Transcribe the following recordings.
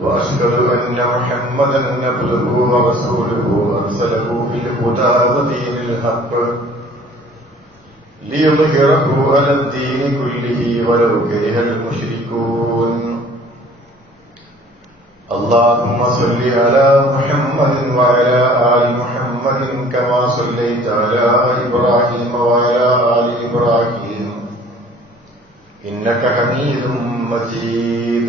وأشهد أن محمدا عبده ورسوله أرسله بالهدى ودين الحق ليظهره على الدين كله ولو كره المشركون. اللهم صل على محمد وعلى آل محمد كما صليت على إبراهيم وعلى آل إبراهيم. إنك حميد مجيد.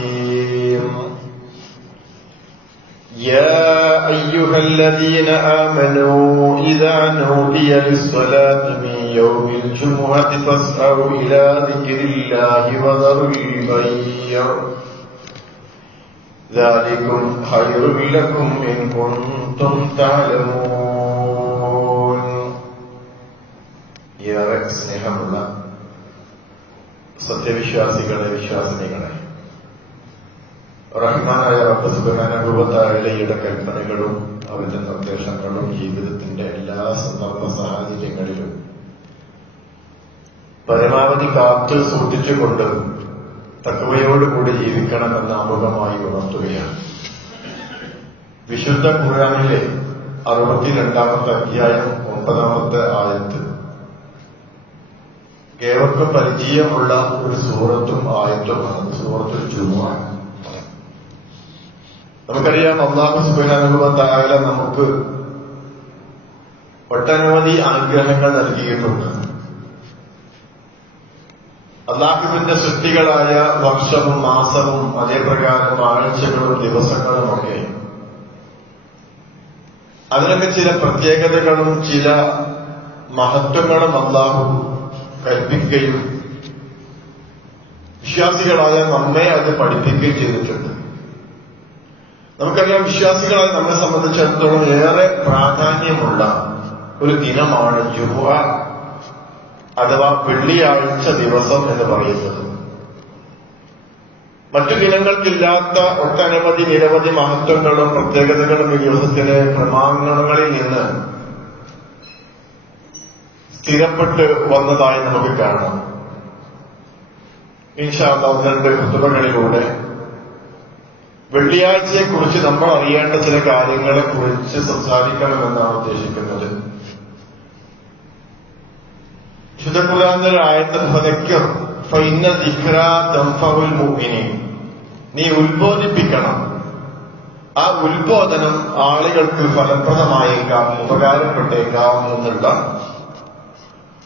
يا أيها الذين آمنوا إذا نودي للصلاة من يوم الجمعة فاسعوا إلى ذكر الله وذروا البيع ذلكم خير لكم إن كنتم تعلمون ഏറെ സ്നേഹമുള്ള സത്യവിശ്വാസികളെ വിശ്വാസിനികളെ റഹ്മാനായ റബ്ബുസുബാനുഭവത്തായാലയുടെ കൽപ്പനകളും അവന്റെ നിർദ്ദേശങ്ങളും ജീവിതത്തിന്റെ എല്ലാ സന്ദർഭ സാഹചര്യങ്ങളിലും പരമാവധി കാത്തു സൂക്ഷിച്ചുകൊണ്ട് തക്കവയോടുകൂടി ജീവിക്കണമെന്ന് അമുഖമായി ഉണർത്തുകയാണ്. വിശുദ്ധ ഖുറാനിലെ അറുപത്തിരണ്ടാമത്തെ അധ്യായം ഒമ്പതാമത്തെ ആയത്ത് ഏവർക്കും പരിചയമുള്ള ഒരു സൂറത്തും ആയത്തുമാണ്. സൂറത്തുൽ ജുമുമാണ് നമുക്കറിയാം അള്ളാഹു സുബാനുഭവത്തായാല നമുക്ക് ഒട്ടനവധി അനുഗ്രഹങ്ങൾ നൽകിയിട്ടുണ്ട്. അള്ളാഹുവിന്റെ സൃഷ്ടികളായ വർഷവും മാസവും അതേപ്രകാരം ആഴ്ചകളും ദിവസങ്ങളും ഒക്കെ. അതിനൊക്കെ ചില പ്രത്യേകതകളും ചില മഹത്വങ്ങളും അള്ളാഹു കൽപ്പിക്കുകയും വിശ്വാസികളായ നമ്മെ അത് പഠിപ്പിക്കുകയും ചെയ്തിട്ടുണ്ട്. നമുക്കറിയാം വിശ്വാസികളെ നമ്മെ സംബന്ധിച്ചിടത്തോളം ഏറെ പ്രാധാന്യമുള്ള ഒരു ദിനമാണ് ജുഹ അഥവാ വെള്ളിയാഴ്ച ദിവസം എന്ന് പറയുന്നത്. മറ്റു ദിനങ്ങൾക്കില്ലാത്ത ഒട്ടനവധി നിരവധി മഹത്വങ്ങളും പ്രത്യേകതകളും ഈ ദിവസത്തിലെ പ്രമാണങ്ങളിൽ നിന്ന് സ്ഥിരപ്പെട്ട് വന്നതായി നമുക്ക് കാണാം. ഇൻഷാ ഒന്ന് രണ്ട് വെള്ളിയാഴ്ചയെ കുറിച്ച് നമ്മൾ അറിയേണ്ട ചില കാര്യങ്ങളെ കുറിച്ച് സംസാരിക്കണമെന്നാണ് ഉദ്ദേശിക്കുന്നത്. ശുദ്ധപുരാന്തരായ നീ ഉത്ബോധിപ്പിക്കണം. ആ ഉത്ബോധനം ആളുകൾക്ക് ഫലപ്രദമായേക്കാം ഉപകാരപ്പെട്ടേക്കാം എന്നുള്ള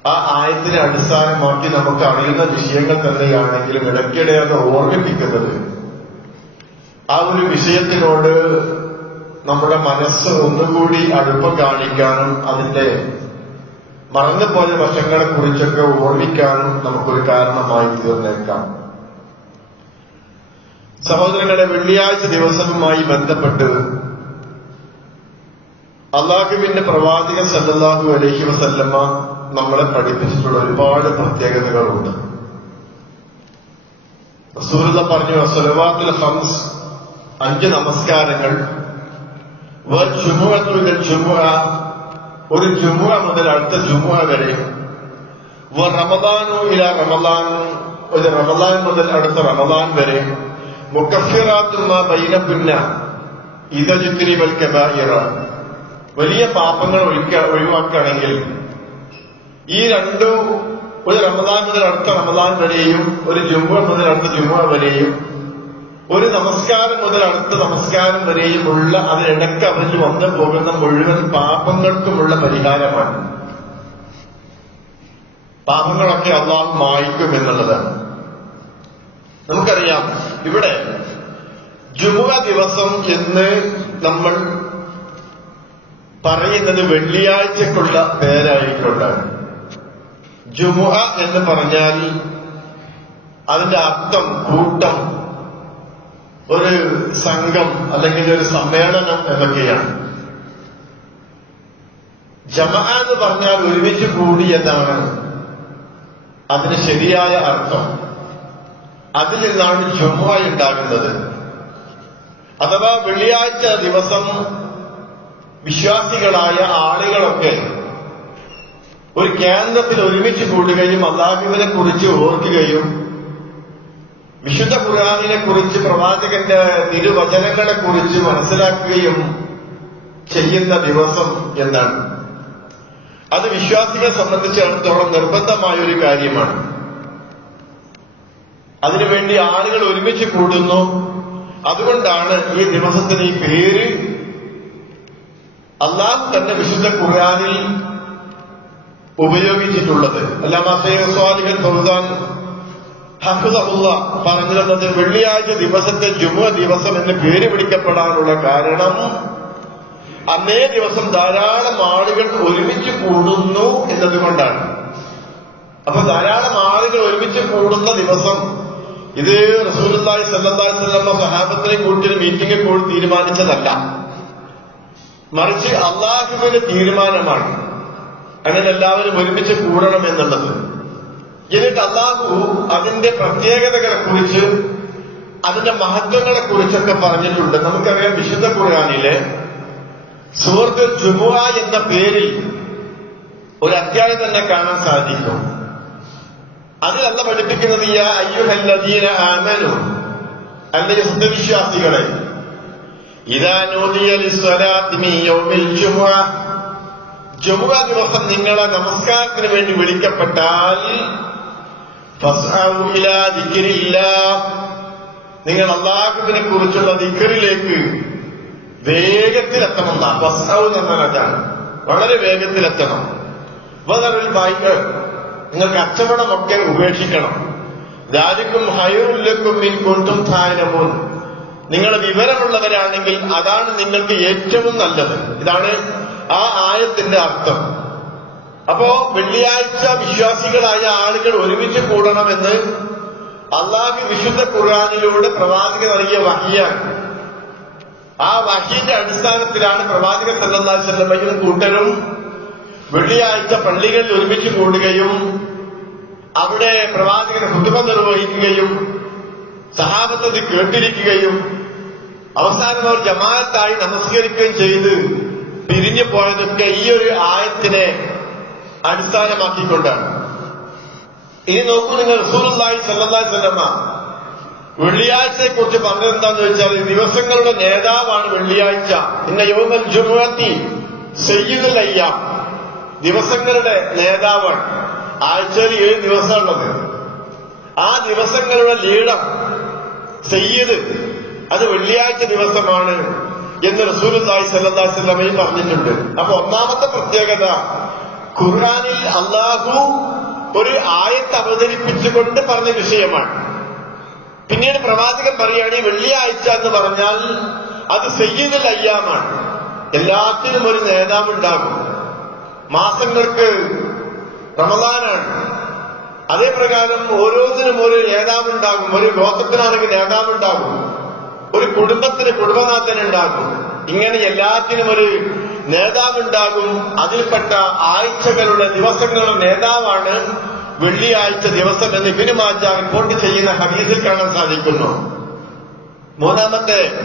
ആ ആയത്തിനെ അടിസ്ഥാനമാക്കി നമുക്ക് അറിയുന്ന വിഷയങ്ങൾ തന്നെയാണെങ്കിലും ഇടയ്ക്കിടെ അത് ഓർമ്മിപ്പിക്കുന്നത് ആ ഒരു വിഷയത്തിനോട് നമ്മുടെ മനസ്സ് ഒന്നുകൂടി അടുപ്പം കാണിക്കാനും അതിന്റെ മറന്നുപോയ വശങ്ങളെ കുറിച്ചൊക്കെ ഓർമ്മിക്കാനും നമുക്കൊരു കാരണമായി തീർന്നേക്കാം. സഹോദരങ്ങളെ വെള്ളിയാഴ്ച ദിവസവുമായി ബന്ധപ്പെട്ട് അള്ളാഹുവിന്റെ പ്രവാചകൻ സല്ലാഹു അലഹി വസല്ലമ്മ നമ്മളെ പഠിപ്പിച്ചിട്ടുള്ള ഒരുപാട് പ്രത്യേകതകളുണ്ട്. റസൂലുള്ള പറഞ്ഞു സലവാത്തുൽ ഹംസ് അഞ്ച് നമസ്കാരങ്ങൾ. ഒരു ജുമുഅ മുതൽ അടുത്ത ജുമുഅ വരെ. റമദാനു ഇല റമദാൻ. ഒരു റമദാൻ മുതൽ അടുത്ത റമദാൻ വരെ. മുക്കഫിറാത്തുമ്മ ബൈനബുന്ന ഇതജുത്തിരിവൽ കബായിറ. വലിയ പാപങ്ങൾ ഒഴിവാക്കുകയാണെങ്കിൽ ഈ രണ്ടു ഒരു റമദാൻ മുതൽ അടുത്ത റമദാൻ വരെയും ഒരു ജുമുഅ മുതൽ അടുത്ത ജുമ്മ വരെയും ഒരു നമസ്കാരം മുതൽ അടുത്ത നമസ്കാരം വരെയുമുള്ള അതിനിടക്ക് അവന് വന്നു പോകുന്ന മുഴുവൻ പാപങ്ങൾക്കുമുള്ള പരിഹാരമാണ്. പാപങ്ങളൊക്കെ അള്ളാഹ് മായ്ക്കും എന്നുള്ളതാണ്. നമുക്കറിയാം ഇവിടെ ജുമുഅ ദിവസം എന്ന് നമ്മൾ പറയുന്നത് വെള്ളിയാഴ്ചക്കുള്ള പേരായിക്കൊണ്ടാണ് ജുമുഅ എന്ന് പറഞ്ഞാൽ അതിന്റെ അർത്ഥം കൂട്ടം. ഒരു സംഘം അല്ലെങ്കിൽ ഒരു സമ്മേളനം എന്നൊക്കെയാണ്. ജമ എന്ന് പറഞ്ഞാൽ ഒരുമിച്ച് കൂടി എന്നാണ് അതിന് ശരിയായ അർത്ഥം. അതിൽ നിന്നാണ് ജുമുഅ ഉണ്ടാകുന്നത്. അഥവാ വെള്ളിയാഴ്ച ദിവസം വിശ്വാസികളായ ആളുകളൊക്കെ ഒരു കേന്ദ്രത്തിൽ ഒരുമിച്ച് കൂടുകയും അള്ളാഹുവിനെ കുറിച്ച് ഓർക്കുകയും വിശുദ്ധ ഖുർആാനിനെ കുറിച്ച് പ്രവാചകന്റെ തിരുവചനങ്ങളെ കുറിച്ച് മനസ്സിലാക്കുകയും ചെയ്യുന്ന ദിവസം എന്നാണ് അത് വിശ്വാസികളെ സംബന്ധിച്ചിടത്തോളം നിർബന്ധമായ ഒരു കാര്യമാണ് അതിനുവേണ്ടി ആളുകൾ ഒരുമിച്ച് കൂടുന്നു. അതുകൊണ്ടാണ് ഈ ദിവസത്തിന് ഈ പേര് അള്ളാഹ് തന്നെ വിശുദ്ധ ഖുർആാനിൽ ഉപയോഗിച്ചിട്ടുള്ളത്. അല്ലാമാലിഹൻ ഫൗസാൻ ഹഫുദുള്ള പറഞ്ഞു വെള്ളിയാഴ്ച ദിവസത്തെ ജുമുഅ ദിവസം എന്ന് പേര് പിടിക്കപ്പെടാനുള്ള കാരണം അന്നേ ദിവസം ധാരാളം ആളുകൾ ഒരുമിച്ച് കൂടുന്നു എന്നതുകൊണ്ടാണ്. അപ്പൊ ധാരാളം ആളുകൾ ഒരുമിച്ച് കൂടുന്ന ദിവസം ഇത് റസൂലി സല്ലാസ്ലമ സഹാബത്തിനെ കൂട്ടി മീറ്റിംഗ് കൂടി തീരുമാനിച്ചതല്ല. മറിച്ച് അള്ളാഹുവിന്റെ തീരുമാനമാണ്. അങ്ങനെ എല്ലാവരും ഒരുമിച്ച് കൂടണം എന്നുള്ളത്. എന്നിട്ട് അള്ളാഹു അതിന്റെ പ്രത്യേകതകളെ കുറിച്ച് അതിന്റെ മഹത്വങ്ങളെ കുറിച്ചൊക്കെ പറഞ്ഞിട്ടുണ്ട്. നമുക്കറിയാം വിശുദ്ധ ഖുർആാനിലെ സുഹൃത്ത് ജുമുഅ എന്ന പേരിൽ ഒരു അധ്യായം തന്നെ കാണാൻ സാധിക്കും. അതിൽ അല്ല പഠിപ്പിക്കുന്നത് യാ അയ്യുഹല്ലദീന ആമനു അല്ലെങ്കിൽ സത്യവിശ്വാസികളെ ഇതാ നൂദിയ ലിസ്വലാത്തി യൗമിൽ ജുമുഅ ദിവസം നിങ്ങളെ നമസ്കാരത്തിന് വേണ്ടി വിളിക്കപ്പെട്ടാൽ നിങ്ങൾ അള്ളാഹുവിനെ കുറിച്ചുള്ള ദിക്കറിലേക്ക് വേഗത്തിലെത്തണം എന്ന അതാണ്. വളരെ വേഗത്തിലെത്തണം. വതറിൽ ബായികൾ നിങ്ങൾ കച്ചവടമൊക്കെ ഉപേക്ഷിക്കണം. രാജിക്കും ഹൈറുല്ലക്കും മീൻ കൊണ്ടും ധാരണവും നിങ്ങൾ വിവരമുള്ളവരാണെങ്കിൽ അതാണ് നിങ്ങൾക്ക് ഏറ്റവും നല്ലത്. ഇതാണ് ആ ആയത്തിന്റെ അർത്ഥം. അപ്പോ വെള്ളിയാഴ്ച വിശ്വാസികളായ ആളുകൾ ഒരുമിച്ച് കൂടണമെന്ന് അള്ളാഹു വിശുദ്ധ ഖുർആാനിലൂടെ പ്രവാചകൻ നൽകിയ വഹിയാണ്. ആ വഹിന്റെ അടിസ്ഥാനത്തിലാണ് പ്രവാചകൻ സല്ലാസ്വല്ലമ്മയും കൂട്ടരും വെള്ളിയാഴ്ച പള്ളികളിൽ ഒരുമിച്ച് കൂടുകയും അവിടെ പ്രവാചകൻ കുടുംബം നിർവഹിക്കുകയും സഹാബത്തത് കേട്ടിരിക്കുകയും അവസാനം അവർ ജമാഅത്തായി നമസ്കരിക്കുകയും ചെയ്ത് പിരിഞ്ഞു പോയതൊക്കെ ഈ ഒരു ആയത്തിനെ അടിസ്ഥാനമാക്കിക്കൊണ്ടാണ് ഇനി നോക്കൂ നിങ്ങൾ റസൂലുള്ളാഹി സല്ലല്ലാഹു വസല്ലമ വെള്ളിയാഴ്ചയെ കുറിച്ച് പറഞ്ഞതെന്താന്ന് വെച്ചാൽ ഈ ദിവസങ്ങളുടെ നേതാവാണ് വെള്ളിയാഴ്ച. ഇന്ന യോമൽ ജുമുഅത്തി സയ്യിദുൽ അയ്യാം. ദിവസങ്ങളുടെ നേതാവാണ്. ആഴ്ചയിൽ ഏഴ് ദിവസമുള്ളത്. ആ ദിവസങ്ങളുടെ ലീഡർ സയ്യിദ്. അത് വെള്ളിയാഴ്ച ദിവസമാണ് എന്ന് റസൂലുള്ളാഹി സ്വല്ലല്ലാഹു അലൈഹി വസല്ലമയും പറഞ്ഞിട്ടുണ്ട്. അപ്പൊ ഒന്നാമത്തെ പ്രത്യേകത ഖുർആനിൽ അള്ളാഹു ഒരു ആയത്ത് അവതരിപ്പിച്ചുകൊണ്ട് പറഞ്ഞ വിഷയമാണ്. പിന്നീട് പ്രവാചകൻ പറയുകയാണ് ഈ വെള്ളിയാഴ്ച എന്ന് പറഞ്ഞാൽ അത് സയ്യിദുൽ അയ്യാമാണ്. എല്ലാത്തിനും ഒരു നേതാവുണ്ടാകും മാസങ്ങൾക്ക് റമദാനാണ്. അതേ പ്രകാരം ഓരോന്നിനും ഒരു നേതാവുണ്ടാകും ഒരു ഗോത്രത്തിനാണെങ്കിൽ നേതാവുണ്ടാകും ഒരു കുടുംബത്തിന് കുടുംബനാഥൻ ഉണ്ടാകും. ഇങ്ങനെ എല്ലാത്തിനും ഒരു നേതാവുണ്ടാകും. അതിൽപ്പെട്ട ആഴ്ചകളുടെ ദിവസങ്ങളുടെ നേതാവാണ് വെള്ളിയാഴ്ച ദിവസം എന്ന് ഇബിന് റിപ്പോർട്ട് ചെയ്യുന്ന ഹബീസിൽ കാണാൻ സാധിക്കുന്നു. മൂന്നാമത്തെ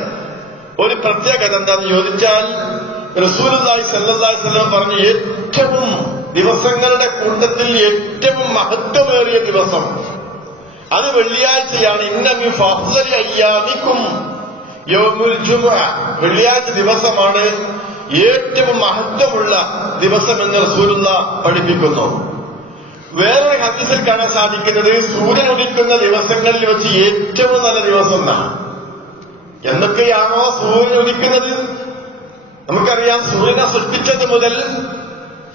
ഒരു പ്രത്യേകത എന്താന്ന് ചോദിച്ചാൽ അലൈഹി വസല്ലം പറഞ്ഞു ഏറ്റവും ദിവസങ്ങളുടെ കൂട്ടത്തിൽ ഏറ്റവും മഹത്വമേറിയ ദിവസം. അത് വെള്ളിയാഴ്ചയാണ്. ഇന്നമി ഫസ്ലി അയ്യാമിക്കും യൗമുൽ ജുമ വെള്ളിയാഴ്ച ദിവസമാണ് ഏറ്റവും മഹത്വമുള്ള ദിവസം എന്ന് റസൂലുള്ള പഠിപ്പിക്കുന്നു. വേറെ ഹദീസിൽ കാണാൻ സാധിക്കുന്നത് സൂര്യൻ ഉദിക്കുന്ന ദിവസങ്ങളിൽ വെച്ച് ഏറ്റവും നല്ല ദിവസം എന്നാണ് എന്തൊക്കെയാണോ സൂര്യൻ ഉദിക്കുന്നത്? നമുക്കറിയാം സൂര്യനെ സൃഷ്ടിച്ചത് മുതൽ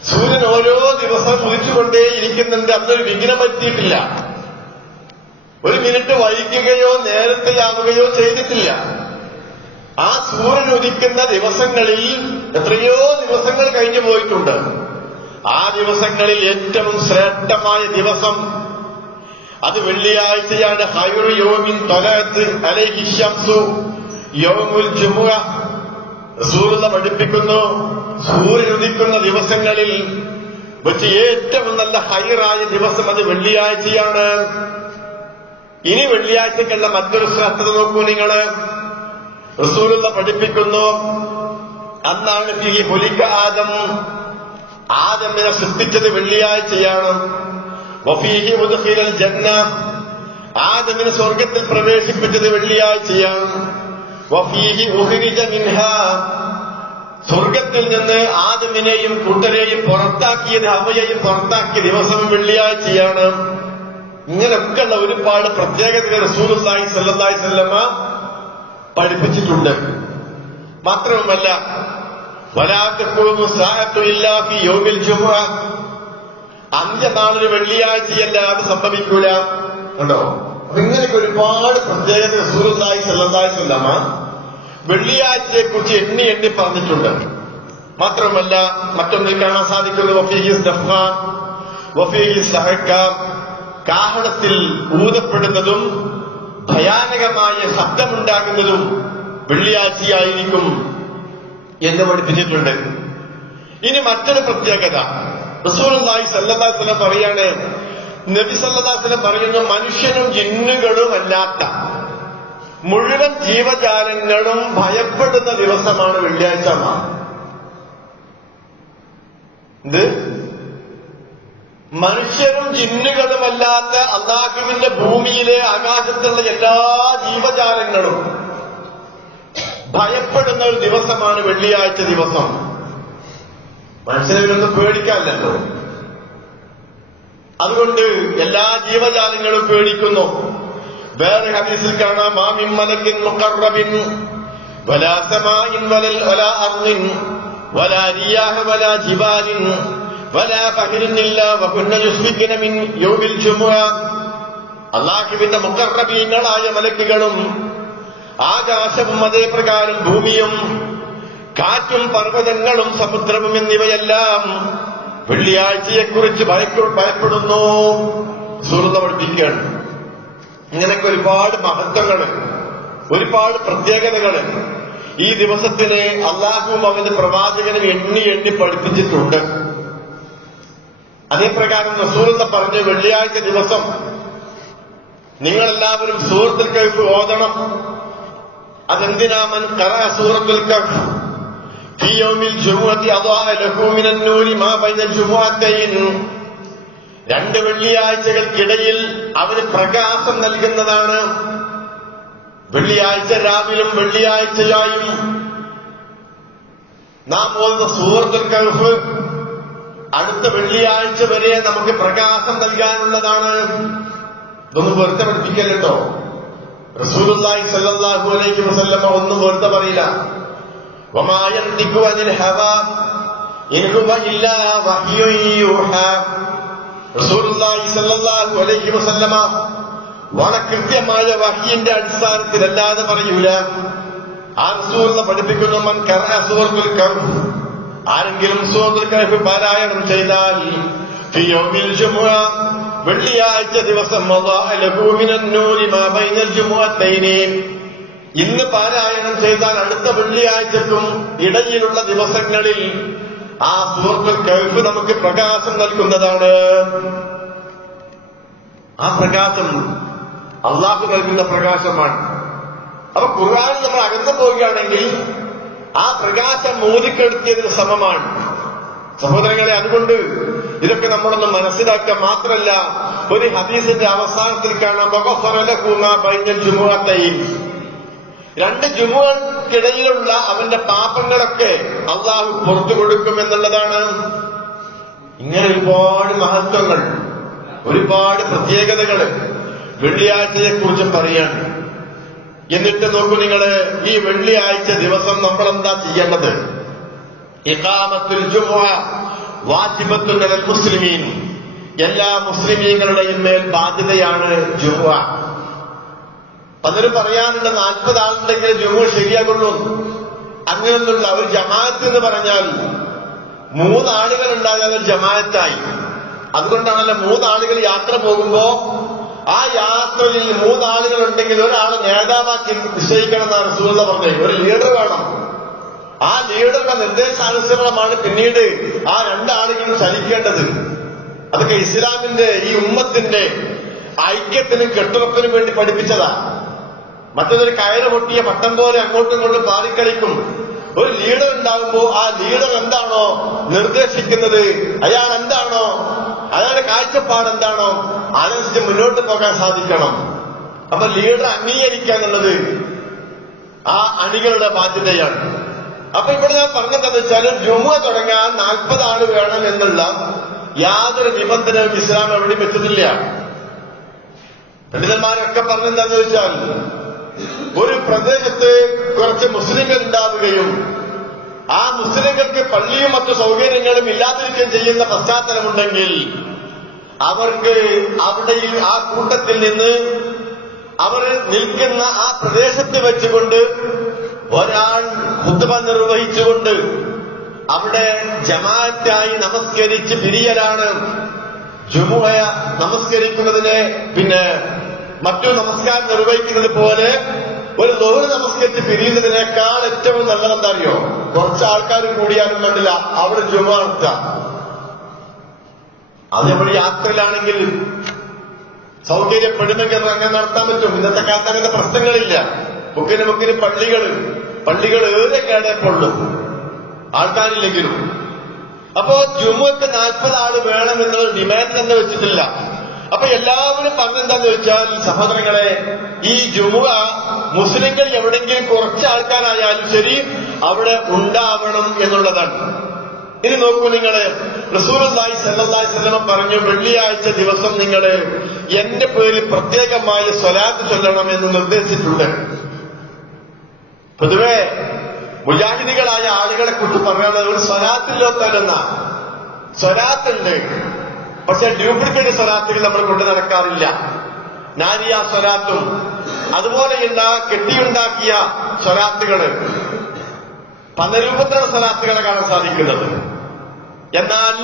സൂര്യൻ ഓരോ ദിവസവും ഉദിച്ചുകൊണ്ടേ ഇരിക്കുന്നുണ്ട്. അന്നൊരു വിഘ്നം പറ്റിയിട്ടില്ല ഒരു മിനിറ്റ് വൈകുകയോ നേരത്തെയാവുകയോ ചെയ്തിട്ടില്ല. ആ സൂര്യൻ ഉദിക്കുന്ന ദിവസങ്ങളിൽ എത്രയോ ദിവസങ്ങൾ കഴിഞ്ഞു പോയിട്ടുണ്ട്. ആ ദിവസങ്ങളിൽ ഏറ്റവും ശ്രേഷ്ഠമായ ദിവസം അത് വെള്ളിയാഴ്ചയാണ് ഹൈറു യോമിൻ തൊലത്ത് അലൈഹി ശംസു. യോമുൽ ജുമുഅ. റസൂലുള്ള പഠിപ്പിക്കുന്നു. സൂര്യൻ ഉദിക്കുന്ന ദിവസങ്ങളിൽ വെച്ച് ഏറ്റവും നല്ല ഹൈറായ ദിവസം അത് വെള്ളിയാഴ്ചയാണ്. ഇനി വെള്ളിയാഴ്ചക്കുള്ള മറ്റൊരു ശ്രദ്ധ നോക്കൂ നിങ്ങൾ. റസൂലുള്ള പഠിപ്പിക്കുന്നു. അന്നാണ് ഈ ഹുലിക്ക ആദം ആദമിനെ സൃഷ്ടിച്ചത് വെള്ളിയാഴ്ചയാണ്. ജന്ന ആദമിനെ സ്വർഗത്തിൽ പ്രവേശിപ്പിച്ചത് വെള്ളിയാഴ്ചയാണ്. സ്വർഗത്തിൽ നിന്ന് ആദമിനെയും കൂട്ടരെയും പുറത്താക്കിയത് അവയെയും പുറത്താക്കിയ ദിവസം വെള്ളിയാഴ്ചയാണ്. ഇങ്ങനെയൊക്കെയുള്ള ഒരുപാട് പ്രത്യേകതകൾ റസൂലുള്ളാഹി സ്വല്ലല്ലാഹി വസല്ലമ പഠിപ്പിച്ചിട്ടുണ്ട്. മാത്രവുമല്ല അന്ത്യനാളൊരു വെള്ളിയാഴ്ചയല്ലാതെ സംഭവിക്കൂല? അപ്പൊ ഇങ്ങനെയൊക്കെ ഒരുപാട് പ്രത്യേകത റസൂലുള്ളാഹി ചെല്ലതായി വസല്ലമ വെള്ളിയാഴ്ചയെ കുറിച്ച് എണ്ണി എണ്ണി പറഞ്ഞിട്ടുണ്ട്. മാത്രമല്ല മറ്റൊന്നിൽ കാണാൻ സാധിക്കുന്നു വഫീഹി ദഫാൻ വഫീഹി സഹക്ക കാഹളത്തിൽ ഊതപ്പെടുന്നതും ഭയാനകമായ ശബ്ദമുണ്ടാകുന്നതും വെള്ളിയാഴ്ചയായിരിക്കും എന്ന് പഠിപ്പിച്ചിട്ടുണ്ട്. ഇനി മറ്റൊരു പ്രത്യേകത. അലൈഹി വസല്ലം പറയാണ് നബി വസല്ലം പറയുന്നു മനുഷ്യനും ജിന്നുകളും അല്ലാത്ത മുഴുവൻ ജീവജാലങ്ങളും ഭയപ്പെടുന്ന ദിവസമാണ് വെള്ളിയാഴ്ച എന്നാണ്. മനുഷ്യരും ജിന്നുകളുമല്ലാത്ത അള്ളാഹുവിന്റെ ഭൂമിയിലെ ആകാശത്തുള്ള എല്ലാ ജീവജാലങ്ങളും ഭയപ്പെടുന്ന ഒരു ദിവസമാണ് വെള്ളിയാഴ്ച ദിവസം. മനുഷ്യരൊന്നും പേടിക്കാനല്ലോ അതുകൊണ്ട് എല്ലാ ജീവജാലങ്ങളും പേടിക്കുന്നു. വേറെ ഹദീസിൽ കാണാം മാമിൻ മലക്കിൻ മുക്കറബിൻ വലാ സമാഇൻ വലൽ വലാ അർളിൻ വലാ റിയാഹ വലാ ജിബാലിൻ വലാ പകരുന്നില്ല അള്ളാഹുവിന്റെ മുക്കറബീങ്ങളായ മലക്കുകളും ആകാശവും അതേപ്രകാരം ഭൂമിയും കാറ്റും പർവതങ്ങളും സമുദ്രവും എന്നിവയെല്ലാം വെള്ളിയാഴ്ചയെക്കുറിച്ച് ഭയപ്പെടുന്നു. സുഹൃത്ത പഠിപ്പിക്കുകയാണ്. ഇങ്ങനെയൊക്കെ ഒരുപാട് മഹത്വങ്ങൾ ഒരുപാട് പ്രത്യേകതകൾ ഈ ദിവസത്തിനെ അള്ളാഹുവും അവന്റെ പ്രവാചകനും എണ്ണി എണ്ണി പഠിപ്പിച്ചിട്ടുണ്ട്. അതേപ്രകാരം റസൂലത പറഞ്ഞ വെള്ളിയാഴ്ച ദിവസം നിങ്ങളെല്ലാവരും സൂറത്തുൽ കഹ്ഫ് ഓതണം അതെന്തിനാമൻ കറ സൂറത്തുൽ കഹ്ഫ് في يوم الجمعة أضاء له من النور ما بين الجمعتين രണ്ട് വെള്ളിയാഴ്ചകൾക്കിടയിൽ അവന് പ്രകാശം നൽകുന്നതാണ് വെള്ളിയാഴ്ച രാവിലും വെള്ളിയാഴ്ചയായും നാം ഓർന്ന സൂറത്തുൽ കഹ്ഫ് അടുത്ത വെള്ളിയാഴ്ച വരെ നമുക്ക് പ്രകാശം നൽകാനുള്ളതാണ്. ഇതൊന്നും വെറുതെ പഠിപ്പിക്കല്ലോ റസൂലുള്ളാഹി സല്ലല്ലാഹു അലൈഹി വസല്ലമ ഒന്നും വെറുതെ പറയില്ല. അനിൽ ഹവാ റസൂലുള്ളാഹി അലൈഹി വസല്ലമ വളരെ കൃത്യമായ വഹിയന്റെ അടിസ്ഥാനത്തിൽ അല്ലാതെ പറയൂല. ആ റസൂറിനെ പഠിപ്പിക്കുന്ന മൻ കറ ആരെങ്കിലും പാരായണം ചെയ്താൽ വെള്ളിയാഴ്ച ദിവസം ഇന്ന് പാരായണം ചെയ്താൽ അടുത്ത വെള്ളിയാഴ്ചക്കും ഇടയിലുള്ള ദിവസങ്ങളിൽ ആ സൂറത്തുൽ കഹ്ഫ് നമുക്ക് പ്രകാശം നൽകുന്നതാണ്. ആ പ്രകാശം അള്ളാഹു നൽകുന്ന പ്രകാശമാണ്. അപ്പൊ ഖുർആൻ നമ്മൾ അകന്നു പോവുകയാണെങ്കിൽ ആ പ്രകാശം മൂതിക്കെടുത്തിയതിന് സമമാണ്. സഹോദരങ്ങളെ അതുകൊണ്ട് ഇതൊക്കെ നമ്മളൊന്ന് മനസ്സിലാക്കുക മാത്രമല്ല ഒരു ഹദീസിന്റെ അവസാനത്തിൽ കാണാം ജുമുഅത്തൈൻ. രണ്ട് ജുമുകൾക്കിടയിലുള്ള അവന്റെ പാപങ്ങളൊക്കെ അള്ളാഹു പുറത്തു കൊടുക്കും എന്നുള്ളതാണ്. ഇങ്ങനെ ഒരുപാട് മഹത്വങ്ങൾ ഒരുപാട് പ്രത്യേകതകൾ വെള്ളിയാഴ്ചയെ കുറിച്ച് പറയാണ് എന്നിട്ട് നോക്കൂ നിങ്ങൾ ഈ വെള്ളിയാഴ്ച ദിവസം നമ്മൾ എന്താ ചെയ്യേണ്ടത്? ഇഖാമത്തുൽ വാജിബത്തുൽ മുസ്ലിമീൻ. എല്ലാ മുസ്ലിമീങ്ങളുടെയും മേൽ ബാധ്യതയാണ് ജുഹ പലരും പറയാനുള്ള നാൽപ്പത് ആളുണ്ടെങ്കിൽ ജുഹു ശരിയാകുള്ളൂ. അങ്ങനെയൊന്നുമില്ല ഒരു ജമാഅത്ത് എന്ന് പറഞ്ഞാൽ മൂന്നാളുകൾ ഉണ്ടായാൽ അത് ജമാഅത്തായി. അതുകൊണ്ടാണല്ലോ മൂന്നാളുകൾ യാത്ര പോകുമ്പോ ആ യാത്രയിൽ മൂന്നാളുകൾ ഉണ്ടെങ്കിൽ ഒരാൾ നേതാവാക്കി നിശ്ചയിക്കണം എന്നാണ് സുഹൃത പറഞ്ഞത്. ഒരു ലീഡർ വേണം. ആ ലീഡറുടെ നിർദ്ദേശാനുസരണമാണ് പിന്നീട് ആ രണ്ടാളുകളും ചലിക്കേണ്ടത്. അതൊക്കെ ഇസ്ലാമിന്റെ ഈ ഉമ്മത്തിന്റെ ഐക്യത്തിനും കെട്ടുറപ്പിനും വേണ്ടി പഠിപ്പിച്ചതാ. മറ്റൊരു കയറ് പൊട്ടിയ പട്ടം പോലെ അങ്ങോട്ടും ഇങ്ങോട്ടും പാറിക്കളിക്കും ഒരു ലീഡർ ഉണ്ടാകുമ്പോൾ ആ ലീഡർ എന്താണോ നിർദ്ദേശിക്കുന്നത്? അയാൾ എന്താണോ അയാളുടെ കാഴ്ചപ്പാട് എന്താണോ അതനുസരിച്ച് മുന്നോട്ട് പോകാൻ സാധിക്കണം. അപ്പൊ ലീഡർ അംഗീകരിക്കുക എന്നുള്ളത് ആ അണികളുടെ ബാധ്യതയാണ്. അപ്പൊ ഇവിടെ ഞാൻ പറഞ്ഞതെന്ന് വെച്ചാൽ ജുമ തുടങ്ങാൻ നാൽപ്പത് ആൾ വേണം എന്നുള്ള യാതൊരു നിബന്ധന ഇസ്ലാം എവിടെയും വെച്ചിട്ടില്ല. പണ്ഡിതന്മാരൊക്കെ പറഞ്ഞെന്താന്ന് വെച്ചാൽ ഒരു പ്രദേശത്ത് കുറച്ച് മുസ്ലിംകൾ ഉണ്ടാവുകയും ആ മുസ്ലിങ്ങൾക്ക് പള്ളിയും മറ്റു സൗകര്യങ്ങളും ഇല്ലാതിരിക്കുകയും ചെയ്യുന്ന പശ്ചാത്തലമുണ്ടെങ്കിൽ അവർക്ക് അവിടെ ആ കൂട്ടത്തിൽ നിന്ന് അവർ നിൽക്കുന്ന ആ പ്രദേശത്ത് വെച്ചുകൊണ്ട് ഒരാൾ കുത്തുമ നിർവഹിച്ചുകൊണ്ട് അവിടെ ജമാഅത്തായി നമസ്കരിച്ച് പിരിയലാണ്. ജുമുഹയ നമസ്കരിക്കുന്നതിനെ പിന്നെ മറ്റു നമസ്കാരം നിർവഹിക്കുന്നത് പോലെ ഒരു ദോഹ നമസ്കരിച്ച് പിരിയുന്നതിനേക്കാൾ ഏറ്റവും നല്ലത് എന്താ അറിയോ കുറച്ച് ആൾക്കാർ കൂടിയാലും വേണ്ടില്ല അവിടെ ജുമ നടത്തുക. അത് നമ്മൾ യാത്രയിലാണെങ്കിൽ സൗകര്യപ്പെടുന്നെങ്കിൽ അത് അങ്ങനെ നടത്താൻ പറ്റും. ഇന്നത്തെ കാലത്ത് അങ്ങനത്തെ പ്രശ്നങ്ങളില്ല. മുക്കിന് മുക്കിന് പള്ളികൾ പള്ളികൾ ഏറെ കേടേപ്പുള്ളൂ. ആൾക്കാരില്ലെങ്കിലും. അപ്പോ ജുമുക്ക് നാൽപ്പത് ആൾ വേണം എന്നുള്ള ഡിമാൻഡ് തന്നെ വെച്ചിട്ടില്ല. അപ്പൊ എല്ലാവരും പറഞ്ഞെന്താന്ന് വെച്ചാൽ സഹോദരങ്ങളെ ഈ ജുമുഅ മുസ്ലിങ്ങൾ എവിടെങ്കിലും കുറച്ച് ആൾക്കാരായാലും ശരി അവിടെ ഉണ്ടാവണം എന്നുള്ളതാണ്. ഇനി നോക്കൂ നിങ്ങൾ റസൂലി സല്ലായി സ്വലം പറഞ്ഞു വെള്ളിയാഴ്ച ദിവസം നിങ്ങൾ എന്റെ പേരിൽ പ്രത്യേകമായി സ്വലാത്ത് ചൊല്ലണം എന്ന് നിർദ്ദേശിച്ചിട്ടുണ്ട്. പൊതുവെ മുജാഹിദികളായ ആളുകളെ കുറിച്ച് പറയുന്നത് ഒരു സ്വലാത്തിലോത്തല്ലെന്ന സ്വലാത്തുണ്ട്. പക്ഷെ ഡ്യൂപ്ലിക്കേറ്റ് സ്വലാത്തുകൾ നമ്മൾ കൊണ്ടു നടക്കാറില്ല. നാരിയ സ്വലാത്തും അതുപോലെയുള്ള കെട്ടിയുണ്ടാക്കിയ സ്വലാത്തുകൾ പല രൂപത്തിലുള്ള സ്വലാത്തുകളെ കാണാൻ സാധിക്കുന്നത്. എന്നാൽ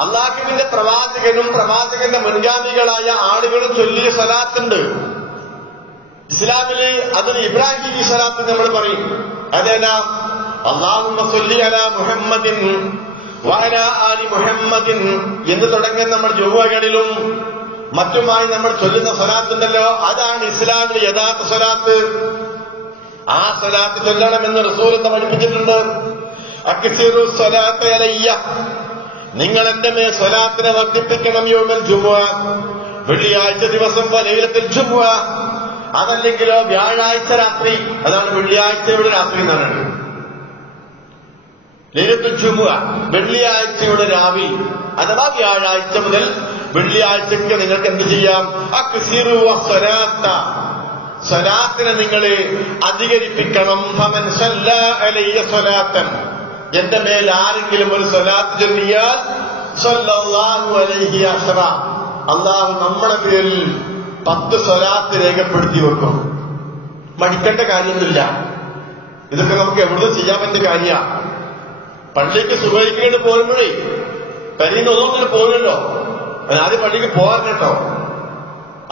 അള്ളാഹുവിന്റെ പ്രവാചകനും പ്രവാചകന്റെ മുൻഗാമികളായ ആളുകളും ചൊല്ലിയ സ്വലാത്തുണ്ട് ഇസ്ലാമിൽ അതിന് ഇബ്രാഹിം സ്വലാത്ത് നമ്മൾ പറയും. അതേനാ? അള്ളാഹുമ്മ മുഹമ്മദിൻ വഅല ആലി മുഹമ്മദിൻ എന്ന് തുടങ്ങുന്ന നമ്മൾ ജുമുകളിലും മറ്റുമായി നമ്മൾ ചൊല്ലുന്ന സ്വലാത്തുണ്ടല്ലോ. അതാണ് ഇസ്ലാമിന്റെ യഥാർത്ഥ സ്വലാത്ത്. ആ സ്വലാത്ത് ചൊല്ലണമെന്ന് എന്ന് പഠിപ്പിച്ചിട്ടുണ്ട്? നിങ്ങൾ എന്റെ മേ സ്വലാത്തിനെ വർദ്ധിപ്പിക്കണം യോമൽ ജുമുഅ. വെള്ളിയാഴ്ച ദിവസം ലൈലത്തിൽ ജുമുഅ. അതല്ലെങ്കിലോ വ്യാഴാഴ്ച രാത്രി. അതാണ് വെള്ളിയാഴ്ചയുടെ രാത്രി എന്നാണ് ലൈലത്തുൽ ജുമുഅ. വെള്ളിയാഴ്ചയുടെ രാവിൽ അഥവാ വ്യാഴാഴ്ച മുതൽ വെള്ളിയാഴ്ചക്ക് നിങ്ങൾക്ക് എന്ത് ചെയ്യാം? സ്വലാത്തിനെ നിങ്ങൾ അധികരിപ്പിക്കണം. എന്റെ മേൽ ആരെങ്കിലും ഒരു സ്വലാത്ത് ചൊല്ലിയാൽ അള്ളാഹു നമ്മുടെ പേരിൽ പത്ത് സ്വലാത്ത് രേഖപ്പെടുത്തി വെക്കും. മടിക്കേണ്ട കാര്യമൊന്നുമില്ല. ഇതൊക്കെ നമുക്ക് എവിടെ ചെയ്യാൻ പറ്റിയ കാര്യമാണ്. പള്ളിക്ക് സുഖിക്കേണ്ടി പോകുമ്പോഴേ കരിന്ന് ഒന്നും പോകുമല്ലോ ആദ്യം പള്ളിക്ക് പോകാൻ കേട്ടോ.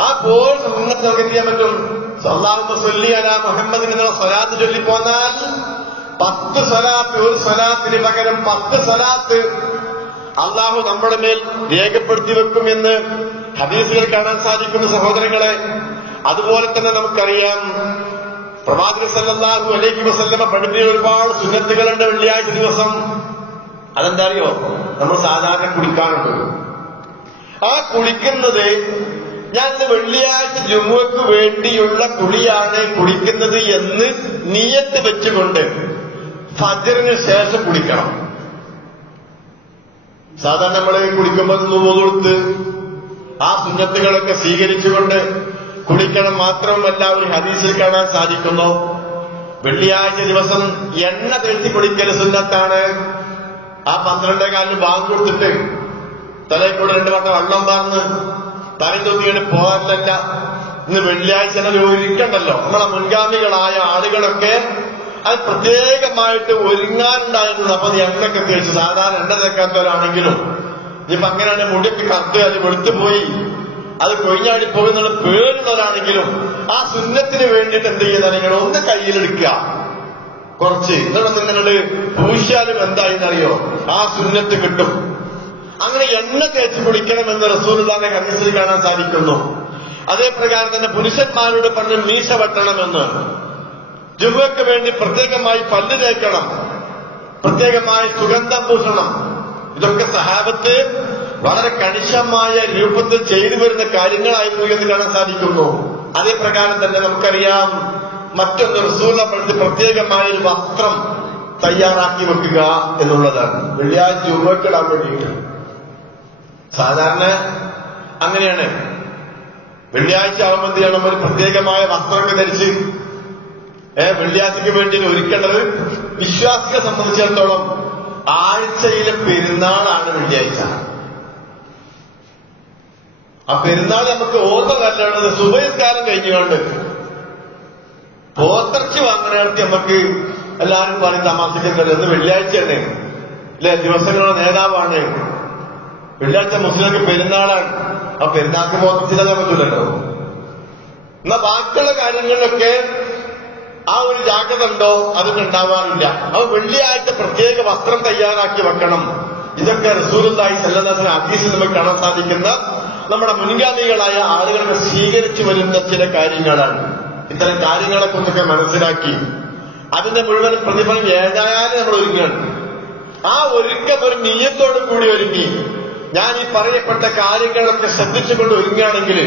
ആ പോയ സമയത്ത് നമുക്ക് ചെയ്യാൻ പറ്റും. സല്ലാഹു സൊല്ലി അല മുഹമ്മദ് എന്നുള്ള സ്വലാത്ത് ചൊല്ലി പോന്നാൽ പത്ത് സ്വലാത്ത് ഒരു സ്വലാത്തിന് പകരം പത്ത് സ്വലാത്ത് അള്ളാഹു നമ്മുടെ മേൽ രേഖപ്പെടുത്തി വെക്കും എന്ന് ഹദീസുകൾ കാണാൻ സാധിക്കുന്ന സഹോദരങ്ങളെ അതുപോലെ തന്നെ നമുക്കറിയാം. പ്രവാചക സല്ലാഹു അലൈഹി വസല്ലമ പഠിപ്പിച്ച ഒരുപാട് സുന്നത്തുകളുണ്ട് വെള്ളിയാഴ്ച ദിവസം. അതെന്താ അറിയോ? നമ്മൾ സാധാരണ കുളിക്കാറുണ്ട് ആ കുളിക്കുന്നത് ഞാൻ വെള്ളിയാഴ്ച ജുമുവക്ക് വേണ്ടിയുള്ള കുളിയാണ് കുളിക്കുന്നത് എന്ന് നിയത്ത് വെച്ചുകൊണ്ട് ഫജറിന് ശേഷം കുളിക്കണം. സാധാരണ നമ്മൾ കുളിക്കുമ്പോൾ നൂതുകൊടുത്ത് ആ സുന്നത്തുകളൊക്കെ സ്വീകരിച്ചുകൊണ്ട് കുളിക്കണം മാത്രമല്ല ഒരു ഹദീസിൽ കാണാൻ സാധിക്കുന്നു. വെള്ളിയാഴ്ച ദിവസം എണ്ണ തേച്ച് കുളിക്കൽ സുന്നത്താണ്. ആ പന്ത്രണ്ടേ കാലിന് ബാങ്ക് കൊടുത്തിട്ട് തലയിൽ കൂടെ രണ്ട് വട്ടം വെള്ളം പാർന്ന് തലയിൽ തൊത്തിയിട്ട് പോകാനല്ല ഇന്ന് വെള്ളിയാഴ്ച ഒരുക്കണ്ടല്ലോ. നമ്മളെ മുൻഗാമികളായ ആളുകളൊക്കെ അത് പ്രത്യേകമായിട്ട് ഒരുങ്ങാനുണ്ടായിരുന്നു അപ്പൊ എണ്ണൊക്കെ കഴിച്ചു സാധാരണ എണ്ണ തേക്കാത്തവരാണെങ്കിലും ഇനിയിപ്പൊ അങ്ങനെയാണ് മുടിയൊക്കെ കത്ത് അത് വെളുത്തു പോയി. അത് കൊഴിഞ്ഞാടി പോകുന്നുള്ള പേരുള്ളവരാണെങ്കിലും ആ സുന്നത്തിന് വേണ്ടിയിട്ട് എന്ത് ചെയ്യുന്ന നിങ്ങൾ ഒന്ന് കയ്യിലെടുക്കുക. കുറച്ച്. എന്നിട്ട് നിങ്ങളുടെ പൂശാലും എന്തായെന്നറിയോ ആ സുന്നത്ത് കിട്ടും. അങ്ങനെ എണ്ണ തേച്ച് കുളിക്കണമെന്ന് റസൂലുള്ളാന്റെ ഹദീസിൽ കാണാൻ സാധിക്കുന്നു. അതേ പ്രകാരം തന്നെ പുരുഷന്മാരോട് പറഞ്ഞ് മീശ വെട്ടണമെന്ന്. ജുവക്ക് വേണ്ടി പ്രത്യേകമായി പല്ല് തേക്കണം. പ്രത്യേകമായി സുഗന്ധം പൂശണം ഇതൊക്കെ സഹാബത്ത് വളരെ കണിശമായ രൂപത്തിൽ ചെയ്തു വരുന്ന കാര്യങ്ങളായിരുന്നു എന്ന് കാണാൻ സാധിക്കുന്നു. അതേ പ്രകാരം തന്നെ നമുക്കറിയാം മറ്റൊന്ന് റസൂല പഠിച്ച് പ്രത്യേകമായ ഒരു വസ്ത്രം തയ്യാറാക്കി വെക്കുക എന്നുള്ളതാണ്. വെള്ളിയാഴ്ച ഉമ്മക്കിടാൻ വേണ്ടിയിട്ട്. സാധാരണ അങ്ങനെയാണ്. വെള്ളിയാഴ്ച ആകുമ്പോൾ എന്ത് ചെയ്യണം? ഒരു പ്രത്യേകമായ വസ്ത്രങ്ങൾ ധരിച്ച് ഏ വെള്ളിയാഴ്ചക്ക് വേണ്ടി ഒരുക്കേണ്ടത് വിശ്വാസികളെ സംബന്ധിച്ചിടത്തോളം ആഴ്ചയിലെ പെരുന്നാളാണ് വെള്ളിയാഴ്ച. ആ പെരുന്നാൾ നമുക്ക് ഓർമ്മ നല്ലത് സുഭയസ്കാരം കഴിഞ്ഞുകൊണ്ട് പോത്തർച്ചി വാങ്ങുന്നവർക്ക് നമുക്ക് എല്ലാവരും പറയും തമാസിക്കുന്നത് വെള്ളിയാഴ്ച വെള്ളിയാഴ്ചയാണ് അല്ലെ? ദിവസങ്ങളുടെ നേതാവാണ്. വെള്ളിയാഴ്ച മുസ്ലിങ്ങൾക്ക് പെരുന്നാളാണ്. ആ പെരുന്നാൾക്ക് ചിലതാൻ പറ്റില്ലല്ലോ എന്നാ ബാക്കിയുള്ള കാര്യങ്ങളിലൊക്കെ ആ ഒരു ജാഗ്രത ഉണ്ടോ? അതൊന്നും ഉണ്ടാവാറില്ല. അപ്പൊ വെള്ളിയാഴ്ച പ്രത്യേക വസ്ത്രം തയ്യാറാക്കി വെക്കണം. ഇതൊക്കെ റസൂലുള്ളാഹി സല്ലദാസിന് അഭീസിൽ നമുക്ക് കാണാൻ സാധിക്കുന്ന നമ്മുടെ മുൻഗാമികളായ ആളുകളൊക്കെ സ്വീകരിച്ചു വരുന്ന ചില കാര്യങ്ങളാണ്. ഇത്തരം കാര്യങ്ങളെ കുറിച്ചൊക്കെ മനസ്സിലാക്കി. അതിന്റെ മുഴുവൻ പ്രതിഫലം ഏതായാലും നമ്മൾ ഒരുങ്ങുകയാണ്. ആ ഒരുക്കം ഒരു നീയത്തോടു കൂടി ഒരുങ്ങി. ഞാൻ ഈ പറയപ്പെട്ട കാര്യങ്ങളൊക്കെ ശ്രദ്ധിച്ചുകൊണ്ട് ഒരുങ്ങുകയാണെങ്കിൽ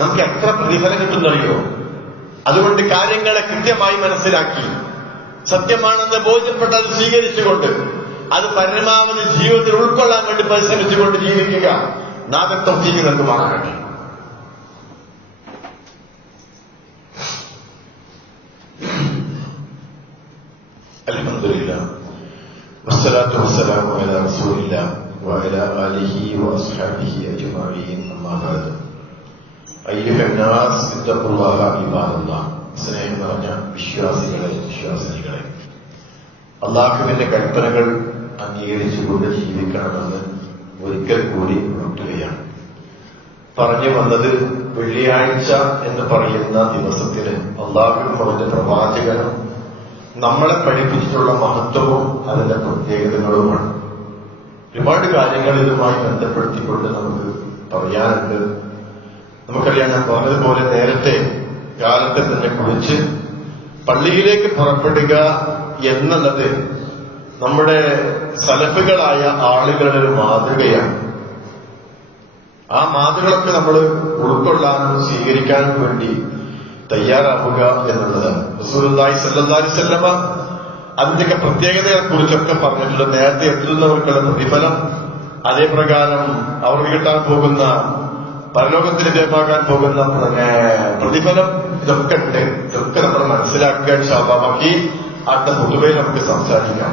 നമുക്ക് എത്ര പ്രതിഫലം കിട്ടുന്നറിയോ? അതുകൊണ്ട് കാര്യങ്ങളെ കൃത്യമായി മനസ്സിലാക്കി. സത്യമാണെന്ന് ബോധ്യപ്പെട്ട് അത് സ്വീകരിച്ചുകൊണ്ട് അത് പരമാവധി ജീവിതത്തിൽ ഉൾക്കൊള്ളാൻ വേണ്ടി പരിശ്രമിച്ചുകൊണ്ട് ജീവിക്കുക. നാഗത്വം ജീവി നൽകുമാറാകട്ടെ അലഹമില്ല വസ്സലാത്തു വസ്സലാമു അല റസൂലില്ലാ وعلى آله وأصحابه أجمعين أما بعد أيها الناس اتقوا الله عباد الله സ്നേഹം നിറഞ്ഞ വിശ്വാസികളെ വിശ്വാസിനികളെ അള്ളാഹുവിന്റെ കൽപ്പനകൾ അംഗീകരിച്ചുകൊണ്ട് ജീവിക്കണമെന്ന് ഒരിക്കൽ കൂടി ഉണർത്തുകയാണ് പറഞ്ഞു വന്നത് വെള്ളിയാഴ്ച എന്ന് പറയുന്ന ദിവസത്തിന് അള്ളാഹുവും അവന്റെ പ്രവാചകനും നമ്മളെ പഠിപ്പിച്ചിട്ടുള്ള മഹത്വവും അതിന്റെ പ്രത്യേകതകളുമാണ് ഒരുപാട് കാര്യങ്ങൾ ഇതുമായി ബന്ധപ്പെടുത്തിക്കൊണ്ട് നമുക്ക് പറയാനുണ്ട്. നമുക്കറിയാം ഞാൻ പറഞ്ഞതുപോലെ നേരത്തെ കാലത്തെ തന്നെ കുളിച്ച് പള്ളിയിലേക്ക് പുറപ്പെടുക എന്നുള്ളത് നമ്മുടെ സലഫുകളായ ആളുകളുടെ ഒരു മാതൃകയാണ്. ആ മാതൃകളൊക്കെ നമ്മൾ ഉൾക്കൊള്ളാനും സ്വീകരിക്കാനും വേണ്ടി തയ്യാറാവുക എന്നുള്ളതാണ്. അലൈഹി വസല്ലമ അതിന്റെയൊക്കെ പ്രത്യേകതയെ കുറിച്ചൊക്കെ പറഞ്ഞിട്ടുണ്ട്. നേരത്തെ എത്തുന്നവർക്കുള്ള പ്രതിഫലം അതേപ്രകാരം അവർക്ക് കിട്ടാൻ പോകുന്ന പരലോകത്തിന് ലഭ്യമാകാൻ പോകുന്ന പ്രതിഫലം ഇതൊക്കെ ഉണ്ട്. ഇതൊക്കെ നമ്മൾ മനസ്സിലാക്കാൻ ശാപമാക്കി അടുത്ത പൊതുവെ നമുക്ക് സംസാരിക്കാം.